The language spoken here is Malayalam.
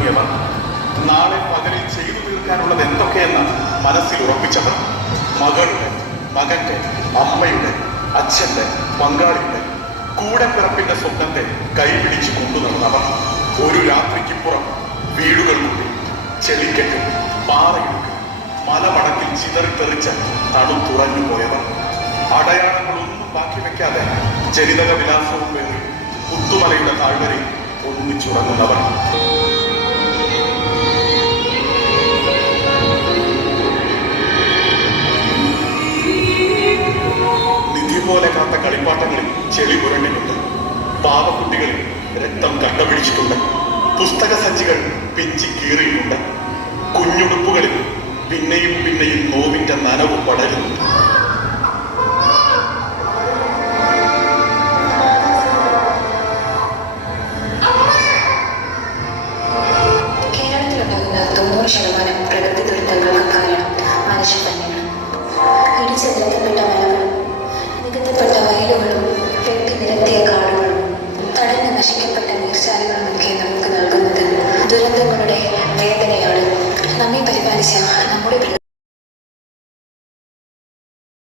തുടങ്ങിയവർ, നാളെ പകലിൽ ചെയ്തു തീർക്കാനുള്ളത് എന്തൊക്കെയെന്ന് മനസ്സിൽ ഉറപ്പിച്ചവർ, മകളുടെ, മകന്റെ, അമ്മയുടെ, അച്ഛന്റെ, പങ്കാളിയുടെ, കൂടെപ്പിറപ്പിന്റെ സ്വപ്നത്തെ കൈപിടിച്ചു കൊണ്ടു നടന്നവർ, ഒരു രാത്രിക്കുപുറം വീടുകൾക്കുള്ളിൽ ചെളിക്കെട്ടിൽ, പാറയിടുക്കിൽ, മലമടക്കിൽ ചിതറിത്തെറിച്ച് തണുത്തുറഞ്ഞു പോയവർ, അടയാളങ്ങളൊന്നും ബാക്കി വെക്കാതെ ജനിതക വിലാസവും പേറി പുത്തുമലയുടെ താഴ്വരയിൽ ഒന്നിച്ചുറങ്ങുന്നവർ. നിധി പോലെ കാത്ത കളിപ്പാട്ടങ്ങളിൽ ചെളി പുരണ്ടിട്ടുണ്ട്. പാവക്കുട്ടികളിൽ രക്തം കട്ടപിടിച്ചിട്ടുണ്ട്. പുസ്തക സഞ്ചികൾ പിഞ്ചി കീറിയിട്ടുണ്ട്. കുഞ്ഞുടുപ്പുകളിൽ പിന്നെയും പിന്നെയും നോവിന്റെ നനവ് പടരുന്നു.